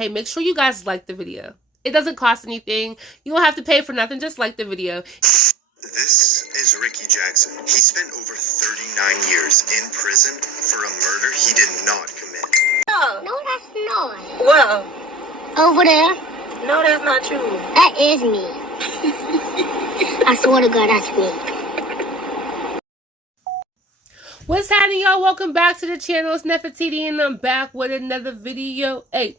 Hey, make sure you guys like the video. It doesn't cost anything. You don't have to pay for nothing. Just like the video. This is Ricky Jackson. He spent over 39 years in prison for a murder he did not commit. No, that's not. Well, over there. No, that's not you. That is me. I swear to God, that's me. What's happening, y'all? Welcome back to the channel. It's Nefertiti, and I'm back with another video. Hey,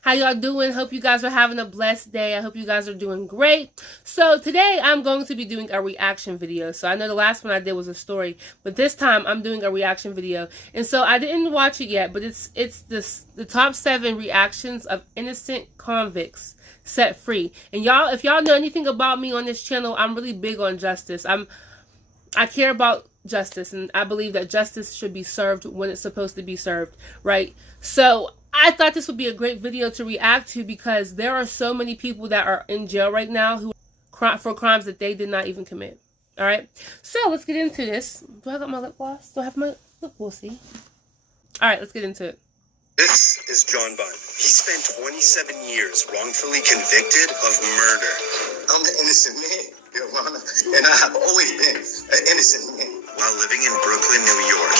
how y'all doing? Hope you guys are having a blessed day. I hope you guys are doing great. So today I'm going to be doing a reaction video. So I know the last one I did was a story, but this time I'm doing a reaction video. And so I didn't watch it yet, but it's the top 7 reactions of innocent convicts set free. And y'all, if y'all know anything about me on this channel, I'm really big on justice. I care about justice, and I believe that justice should be served when it's supposed to be served, right? So I thought this would be a great video to react to because there are so many people that are in jail right now who for crimes that they did not even commit. All right, so let's get into this. Do I got my lip gloss? Do I have my lip? We'll see. All right, let's get into it. This is John Bunn. He spent 27 years wrongfully convicted of murder. I'm an innocent man, Your Honor, and I have always been an innocent man. While living in Brooklyn, New York,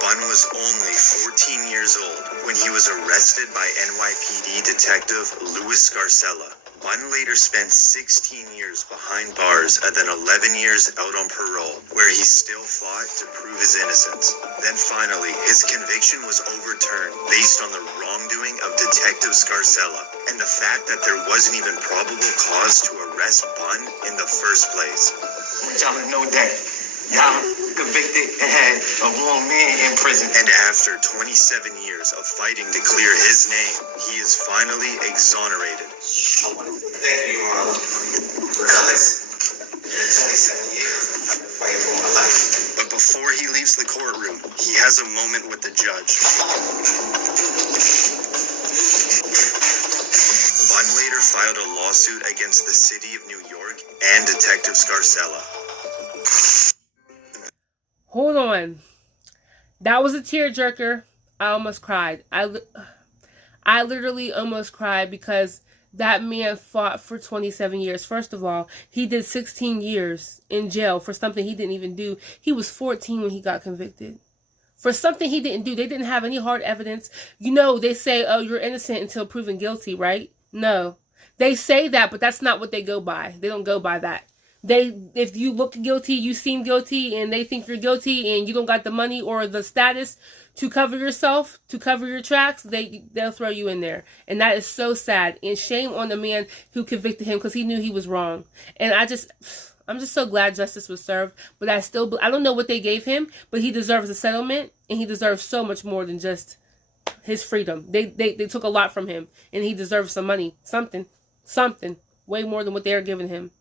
Bunn was only 14 years old when he was arrested by NYPD detective Louis Scarcella. Bunn later spent 16 years behind bars and then 11 years out on parole, where he still fought to prove his innocence. Then finally, his conviction was overturned based on the wrongdoing of Detective Scarcella and the fact that there wasn't even probable cause to arrest Bunn in the first place. I want y'all to know that y'all convicted and had a wrong man in prison. And after 27 years of fighting to clear his name, he is finally exonerated. I want to thank you, because in 27 years, I've been fighting for my life. But before he leaves the courtroom, he has a moment with the judge. Bunn later filed a lawsuit against the city of New York and Detective Scarcella. Hold on. That was a tearjerker. I almost cried. I literally almost cried because that man fought for 27 years. First of all, he did 16 years in jail for something he didn't even do. He was 14 when he got convicted. For something he didn't do. They didn't have any hard evidence. You know, they say, oh, you're innocent until proven guilty, right? No. They say that, but that's not what they go by. They don't go by that. If you look guilty, you seem guilty, and they think you're guilty, and you don't got the money or the status to cover yourself, to cover your tracks, they'll throw you in there. And that is so sad. And shame on the man who convicted him because he knew he was wrong. And I'm just so glad justice was served. But I don't know what they gave him, but he deserves a settlement, and he deserves so much more than just his freedom. They took a lot from him, and he deserves some money, something, way more than what they are giving him.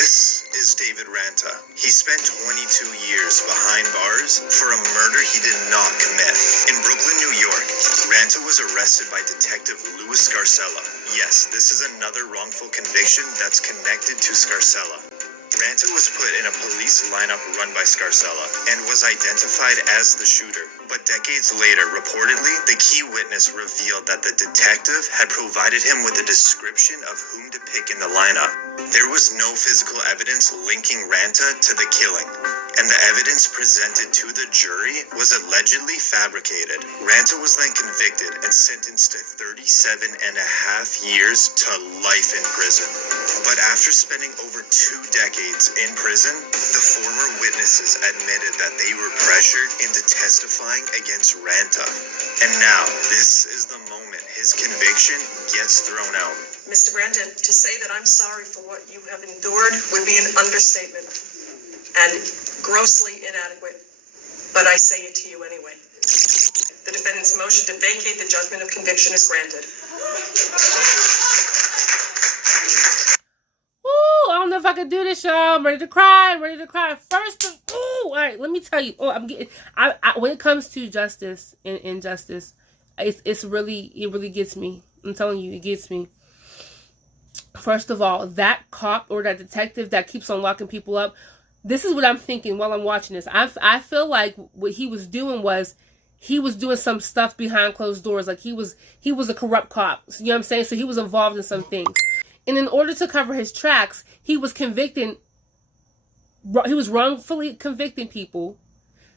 This is David Ranta. He spent 22 years behind bars for a murder he did not commit. In Brooklyn, New York, Ranta was arrested by Detective Louis Scarcella. Yes, this is another wrongful conviction that's connected to Scarcella. Ranta was put in a police lineup run by Scarcella and was identified as the shooter. But decades later, reportedly, the key witness revealed that the detective had provided him with a description of whom to pick in the lineup. There was no physical evidence linking Ranta to the killing, and the evidence presented to the jury was allegedly fabricated. Ranta was then convicted and sentenced to 37.5 years to life in prison. But after spending over 2 decades in prison, the former witnesses admitted that they were pressured into testifying against Ranta. And now, this is the moment his conviction gets thrown out. Mr. Brandon, to say that I'm sorry for what you have endured would be an understatement and grossly inadequate, but I say it to you anyway. The defendant's motion to vacate the judgment of conviction is granted. Ooh, I don't know if I can do this, y'all. I'm ready to cry. All right, let me tell you. Oh, when it comes to justice and injustice, it really gets me. I'm telling you, it gets me. First of all, that cop or that detective that keeps on locking people up, This is what I'm thinking while I'm watching this. I feel like what he was doing was he was doing some stuff behind closed doors. Like he was a corrupt cop. You know what I'm saying? So he was involved in some things. And in order to cover his tracks, he was wrongfully convicting people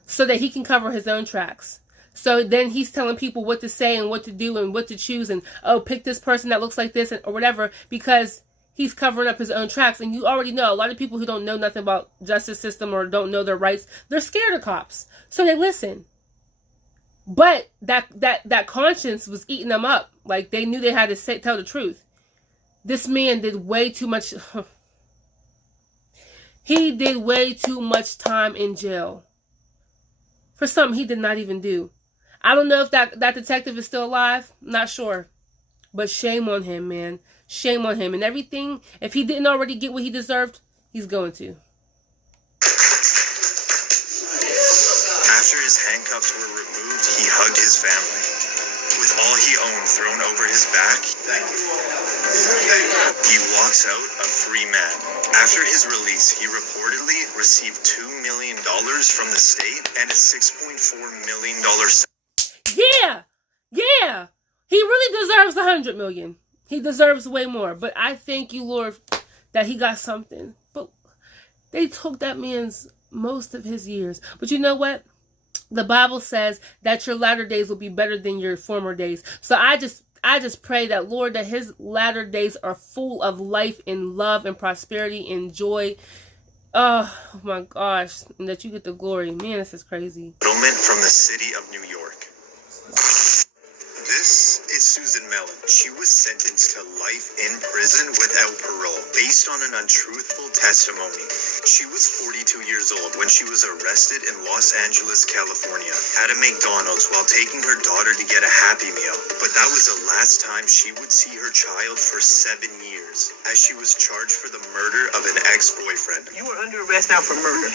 so that he can cover his own tracks. So then he's telling people what to say and what to do and what to choose and, oh, pick this person that looks like this or whatever, because he's covering up his own tracks. And you already know a lot of people who don't know nothing about justice system or don't know their rights, they're scared of cops. So they listen. But that conscience was eating them up. Like they knew they had to tell the truth. This man did way too much. He did way too much time in jail for something he did not even do. I don't know if that detective is still alive. Not sure. But shame on him, man. Shame on him. And everything, if he didn't already get what he deserved, he's going to. After his handcuffs were removed, he hugged his family. With all he owned thrown over his back, he walks out a free man. After his release, he reportedly received $2 million from the state and a $6.4 million Yeah. He really deserves $100 million. He deserves way more. But I thank you, Lord, that he got something. But they took that man's most of his years. But you know what? The Bible says that your latter days will be better than your former days. So I just pray that, Lord, that his latter days are full of life and love and prosperity and joy. Oh my gosh. And that you get the glory. Man, this is crazy. Settlement from the city of New York. This is Susan Mellon. She was sentenced to life in prison without parole based on an untruthful testimony. She was 42 years old when she was arrested in Los Angeles, California, at a McDonald's while taking her daughter to get a Happy Meal. But that was the last time she would see her child for 7 years, as she was charged for the murder of an ex-boyfriend. You are under arrest now for murder.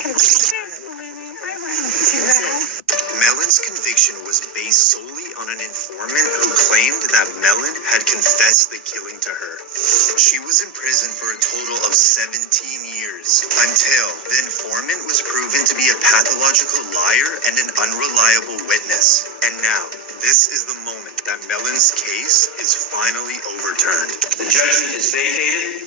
Mellon's conviction was based solely on an informant who claimed that Mellon had confessed the killing to her. She was in prison for a total of 17 years, until the informant was proven to be a pathological liar and an unreliable witness. And now, this is the moment that Mellon's case is finally overturned. The judgment is vacated,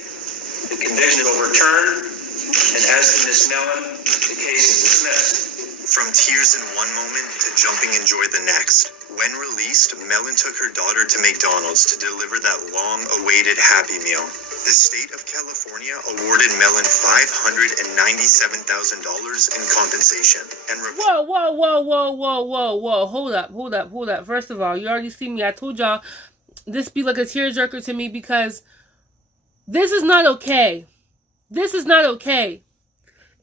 the conviction is overturned, and as to Ms. Mellon, the case is dismissed. From tears in one moment to jumping in joy the next. When released, Mellon took her daughter to McDonald's to deliver that long-awaited Happy Meal. The state of California awarded Mellon $597,000 in compensation. And Whoa. Hold up. First of all, you already see me. I told y'all this be like a tearjerker to me because this is not okay. This is not okay.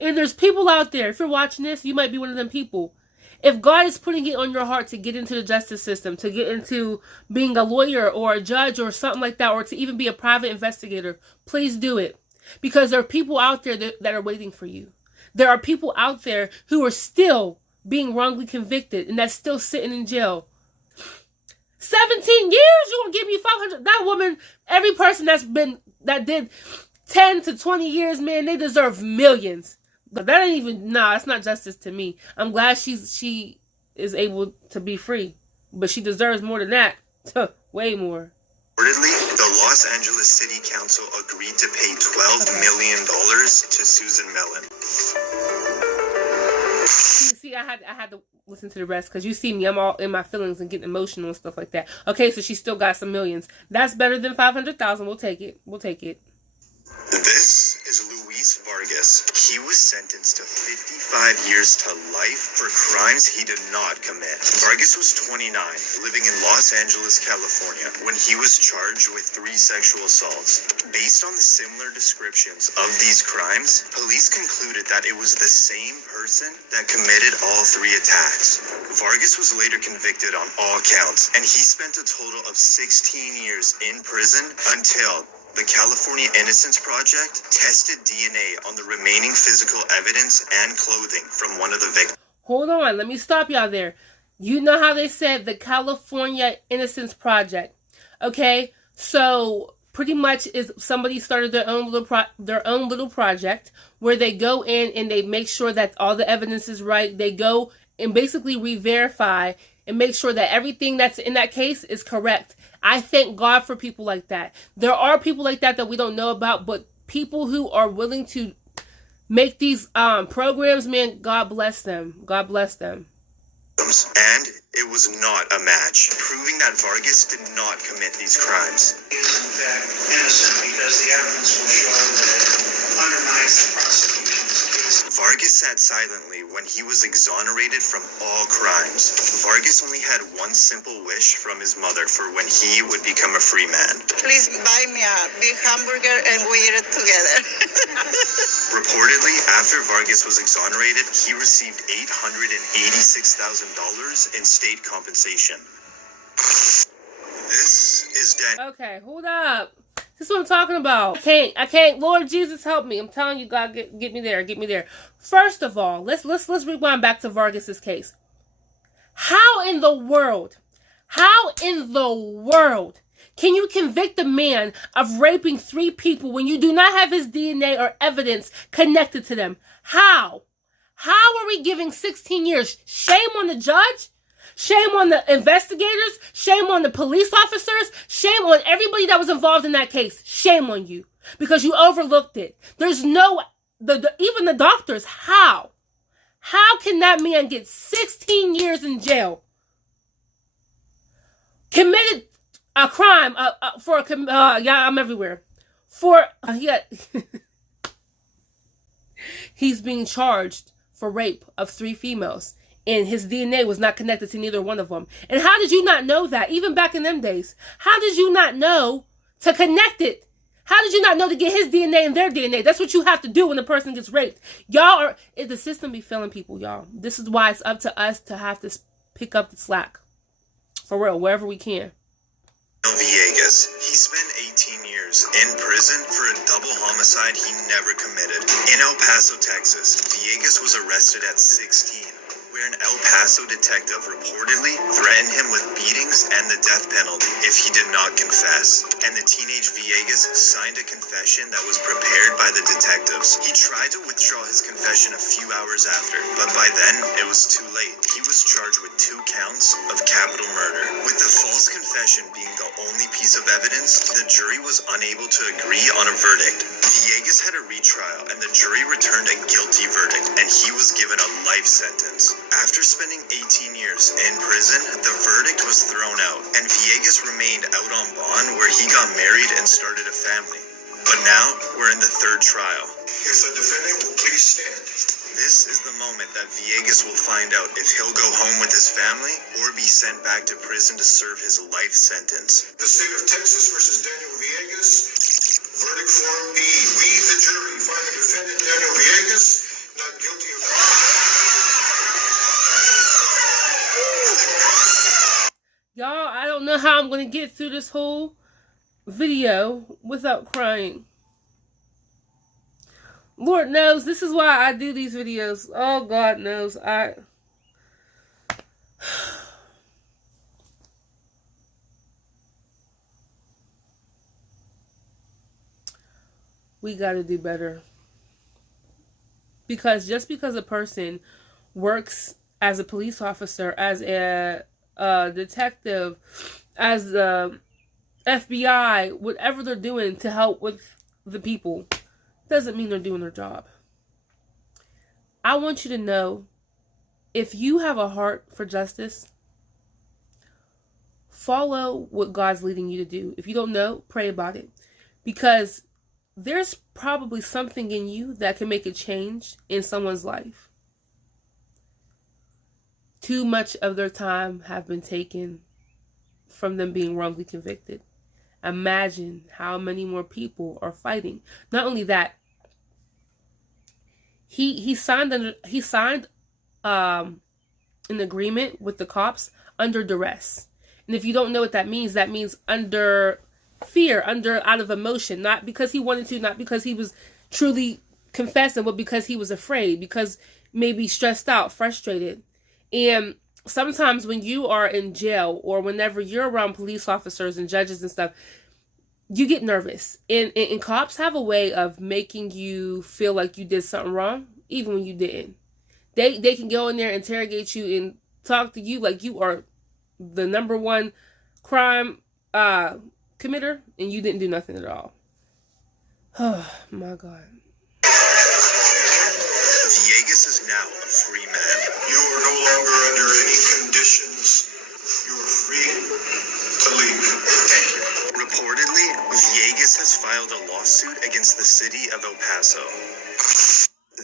And there's people out there, if you're watching this, you might be one of them people. If God is putting it on your heart to get into the justice system, to get into being a lawyer or a judge or something like that, or to even be a private investigator, please do it. Because there are people out there that are waiting for you. There are people out there who are still being wrongly convicted and that's still sitting in jail. 17 years? You gonna give me 500? That woman, every person that did 10 to 20 years, man, they deserve millions. But that ain't even, that's not justice to me. I'm glad she is able to be free. But she deserves more than that. Way more. Reportedly, the Los Angeles City Council agreed to pay $12 million to Susan Mellon. See, I had to listen to the rest because you see me, I'm all in my feelings and getting emotional and stuff like that. Okay, so she still got some millions. That's better than 500,000. We'll take it. This is Luis Vargas. He was sentenced to 55 years to life for crimes he did not commit. Vargas was 29, living in Los Angeles, California, when he was charged with 3 sexual assaults. Based on the similar descriptions of these crimes, police concluded that it was the same person that committed all 3 attacks. Vargas was later convicted on all counts, and he spent a total of 16 years in prison until the California Innocence Project tested DNA on the remaining physical evidence and clothing from one of the victims. Hold on, let me stop y'all there. You know how they said the California Innocence Project. Okay, so pretty much is somebody started their own little project where they go in and they make sure that all the evidence is right. They go and basically re-verify and make sure that everything that's in that case is correct. I thank God for people like that. There are people like that we don't know about, but people who are willing to make these programs, man, God bless them. God bless them. And it was not a match, proving that Vargas did not commit these crimes. He is in fact innocent because the evidence will show that it undermines the prosecution's case. Vargas sat silently when he was exonerated from all crimes. Vargas only had one simple wish from his mother for when he would become a free man. Please buy me a big hamburger and we eat it together. Reportedly, after Vargas was exonerated, he received $886,000 in state compensation. This is Daniel. Okay, hold up. This is what I'm talking about. I can't. Lord Jesus, help me. I'm telling you, God, get me there. Get me there. First of all, let's rewind back to Vargas's case. How in the world can you convict a man of raping 3 people when you do not have his DNA or evidence connected to them? How? How are we giving 16 years? Shame on the judge? Shame on the investigators? Shame on the police officers? Shame on everybody that was involved in that case. Shame on you. Because you overlooked it. There's no, even the doctors, how? How can that man get 16 years in jail? Committed a crime I'm everywhere. He's being charged for rape of 3 females. And his DNA was not connected to neither one of them. And how did you not know that? Even back in them days. How did you not know to connect it? How did you not know to get his DNA and their DNA? That's what you have to do when a person gets raped. The system be failing people, y'all. This is why it's up to us to have to pick up the slack. For real, wherever we can. Villegas. He spent 18 years in prison for a double homicide he never committed. In El Paso, Texas, Villegas was arrested at 16, where an El Paso detective reportedly threatened him with beatings and the death penalty if he did not confess. And the teenage Villegas signed a confession that was prepared by the detectives. He tried to withdraw his confession a few hours after, but by then it was too late. He was charged with 2 counts of capital murder. With the false confession being the only piece of evidence, the jury was unable to agree on a verdict. Villegas had a retrial and the jury returned a guilty verdict, and he was given a life sentence. After spending 18 years in prison, the verdict was thrown out, and Villegas remained out on bond where he got married and started a family. But now, we're in the 3rd trial. If the defendant will please stand. This is the moment that Villegas will find out if he'll go home with his family or be sent back to prison to serve his life sentence. The state of Texas versus Daniel Villegas. Verdict form B. We, the jury, find the defendant Daniel Villegas not guilty of... Y'all, I don't know how I'm going to get through this whole video without crying. Lord knows, this is why I do these videos. Oh, God knows. We got to do better. Because just because a person works as a police officer, as a detective, as the FBI, whatever they're doing to help with the people, doesn't mean they're doing their job. I want you to know, if you have a heart for justice, follow what God's leading you to do. If you don't know, pray about it. Because there's probably something in you that can make a change in someone's life. Too much of their time have been taken from them being wrongly convicted. Imagine how many more people are fighting. Not only that, he signed an agreement with the cops under duress. And if you don't know what that means under fear, out of emotion, not because he wanted to, not because he was truly confessing, but because he was afraid, because maybe stressed out, frustrated. And sometimes when you are in jail or whenever you're around police officers and judges and stuff, you get nervous. And cops have a way of making you feel like you did something wrong, even when you didn't. They can go in there, interrogate you, and talk to you like you are the number one crime committer, and you didn't do nothing at all. Oh my God. Villegas is now a free man. You are no longer under any conditions. You are free to leave. Thank you. Reportedly, Villegas has filed a lawsuit against the city of El Paso.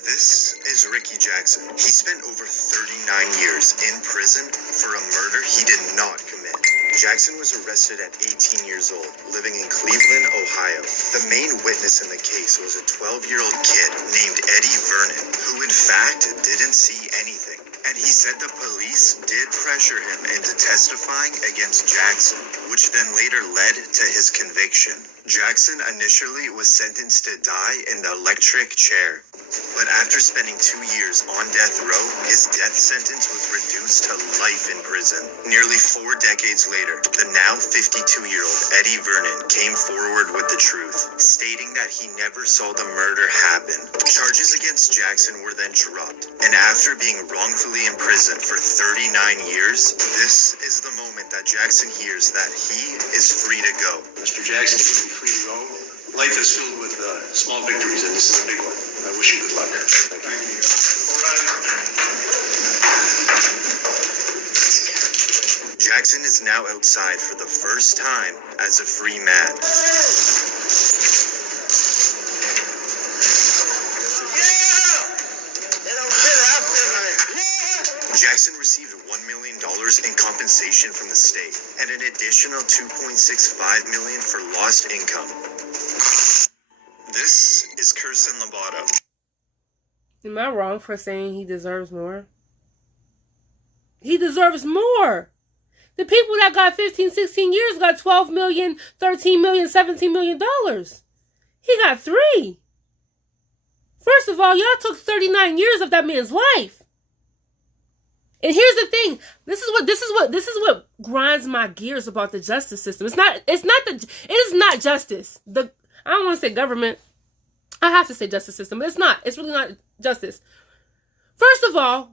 This is Ricky Jackson. He spent over 39 years in prison for a murder he did not commit. Jackson was arrested at 18 years old, living in Cleveland, Ohio. The main witness in the case was a 12-year-old kid named Eddie Vernon, who in fact didn't see anything. And he said the police did pressure him into testifying against Jackson, which then later led to his conviction. Jackson initially was sentenced to die in the electric chair. But after spending 2 years on death row, his death sentence was reduced to life in prison. Nearly 4 decades later, the now 52-year-old Eddie Vernon came forward with the truth, stating that he never saw the murder happen. Charges against Jackson were then dropped, and after being wrongfully imprisoned for 39 years, this is the moment that Jackson hears that he is free to go. Mr. Jackson, you can be free to go. Life is filled with small victories, and this is a big one. I wish you good luck. Thank you. Jackson is now outside for the first time as a free man. Jackson received $1 million in compensation from the state and an additional $2.65 million for lost income. This is Kirsten Lobato. Am I wrong for saying he deserves more? He deserves more. The people that got 15, 16 years got $12 million, $13 million, $17 million. He got 3. First of all, y'all took 39 years of that man's life. And here's the thing. This is what grinds my gears about the justice system. It is not justice. I don't want to say government. I have to say justice system, but it's not. It's really not justice. First of all,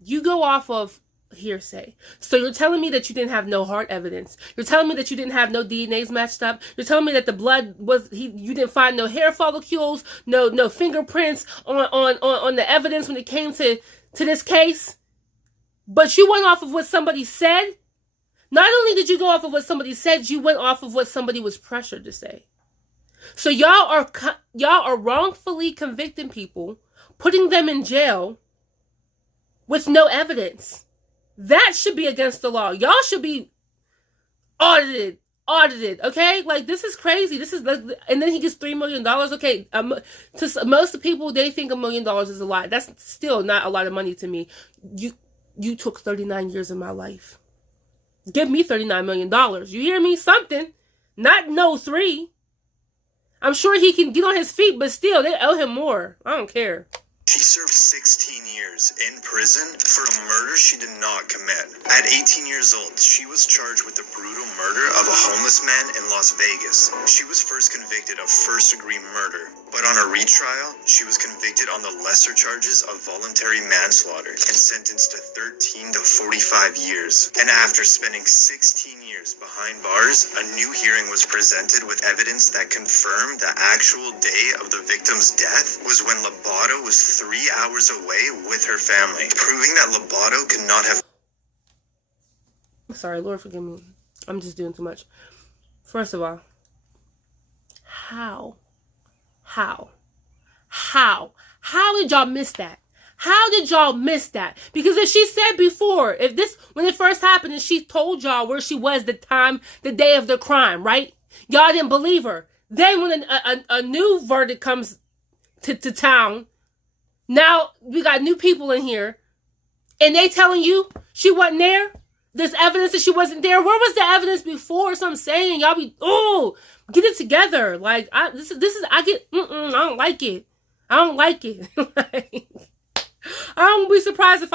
you go off of hearsay. So you're telling me that you didn't have no hard evidence. You're telling me that you didn't have no DNAs matched up. You're telling me that the blood you didn't find no hair follicles, no fingerprints on the evidence when it came to this case. But you went off of what somebody said. Not only did you go off of what somebody said, you went off of what somebody was pressured to say. So y'all are wrongfully convicting people, putting them in jail with no evidence. That should be against the law. Y'all should be audited, okay? Like, this is crazy. This is like, and then he gets $3 million. Okay, to most people, they think $1 million is a lot. That's still not a lot of money to me. You took 39 years of my life. Give me $39 million. You hear me? Something. Not no 3. I'm sure he can get on his feet, but still, they owe him more. I don't care. She served 16 years in prison for a murder she did not commit. At 18 years old, she was charged with the brutal murder of a homeless man in Las Vegas. She was first convicted of first-degree murder, but on a retrial, she was convicted on the lesser charges of voluntary manslaughter and sentenced to 13 to 45 years. And after spending 16 years behind bars, a new hearing was presented with evidence that confirmed the actual day of the victim's death was when Lobato was 3 hours away with her family, proving that Lobato could not have... Sorry, Lord forgive me. I'm just doing too much. First of all, how did y'all miss that? How did y'all miss that? Because if she said before, when it first happened and she told y'all where she was the day of the crime, right? Y'all didn't believe her. Then when a new verdict comes to town, now we got new people in here and they telling you she wasn't there. There's evidence that she wasn't there. Where was the evidence before? So I'm saying, y'all get it together. Like, I don't like it. I don't like it. Like, I don't be surprised if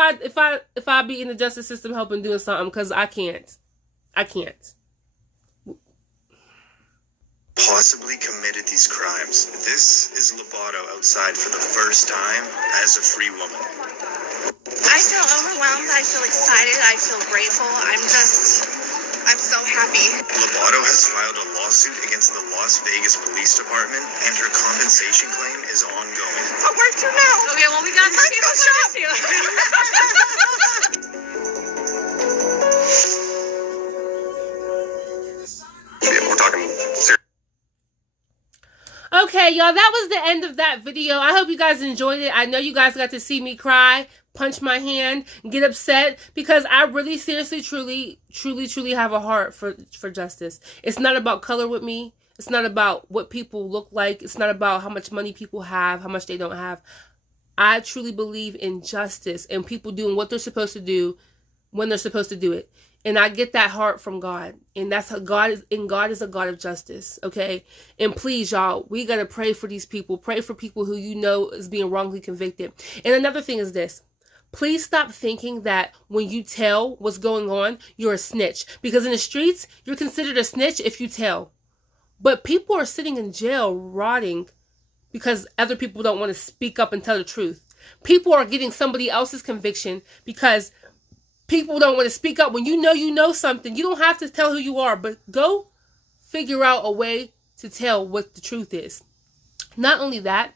I be in the justice system helping doing something, because I can't. possibly committed these crimes. This is Lobato outside for the first time as a free woman. I feel overwhelmed. I feel excited. I feel grateful. I'm so happy. Lobato has filed a lawsuit against the Las Vegas Police Department, and her compensation claim is ongoing. Where to now? Okay, well, we got the Let's go shop. We're talking serious. Okay, y'all, that was the end of that video. I hope you guys enjoyed it. I know you guys got to see me cry, punch my hand, get upset, because I really, seriously, truly have a heart for justice. It's not about color with me. It's not about what people look like. It's not about how much money people have, how much they don't have. I truly believe in justice and people doing what they're supposed to do when they're supposed to do it. And I get that heart from God. And that's how God is, and God is a God of justice, okay? And please, y'all, we got to pray for these people. Pray for people who you know is being wrongly convicted. And another thing is this. Please stop thinking that when you tell what's going on, you're a snitch. Because in the streets, you're considered a snitch if you tell. But people are sitting in jail rotting because other people don't want to speak up and tell the truth. People are getting somebody else's conviction because people don't want to speak up. When you know something, you don't have to tell who you are, but go figure out a way to tell what the truth is. Not only that,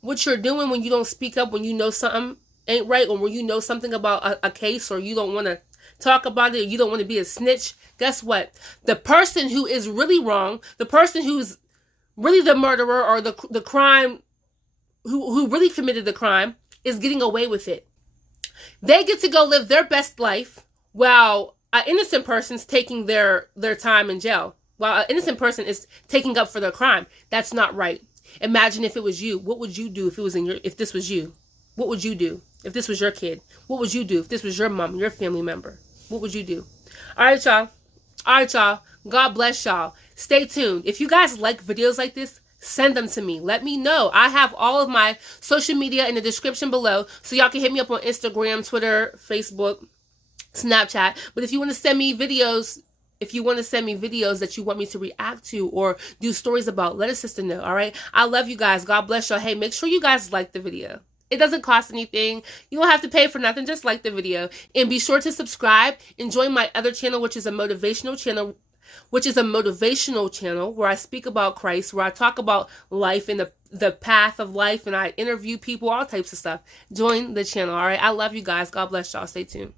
what you're doing when you don't speak up, when you know something ain't right, or when you know something about a case, or you don't want to talk about it, or you don't want to be a snitch, guess what? The person who is really wrong, the person who's really the murderer or the crime, who really committed the crime, is getting away with it. They get to go live their best life while an innocent person's taking their time in jail. While an innocent person is taking up for their crime. That's not right. Imagine if it was you. What would you do if this was you? What would you do if this was your kid? What would you do if this was your mom, your family member? What would you do? All right, y'all. God bless y'all. Stay tuned. If you guys like videos like this, send them to me. Let me know. I have all of my social media in the description below, so y'all can hit me up on Instagram, Twitter, Facebook, Snapchat. But if you want to send me videos, that you want me to react to or do stories about, let a sister know, all right? I love you guys. God bless y'all. Hey, make sure you guys like the video. It doesn't cost anything. You don't have to pay for nothing. Just like the video. And be sure to subscribe and join my other channel, which is a motivational channel, where I speak about Christ, where I talk about life and the path of life, and I interview people, all types of stuff. Join the channel, all right? I love you guys. God bless y'all. Stay tuned.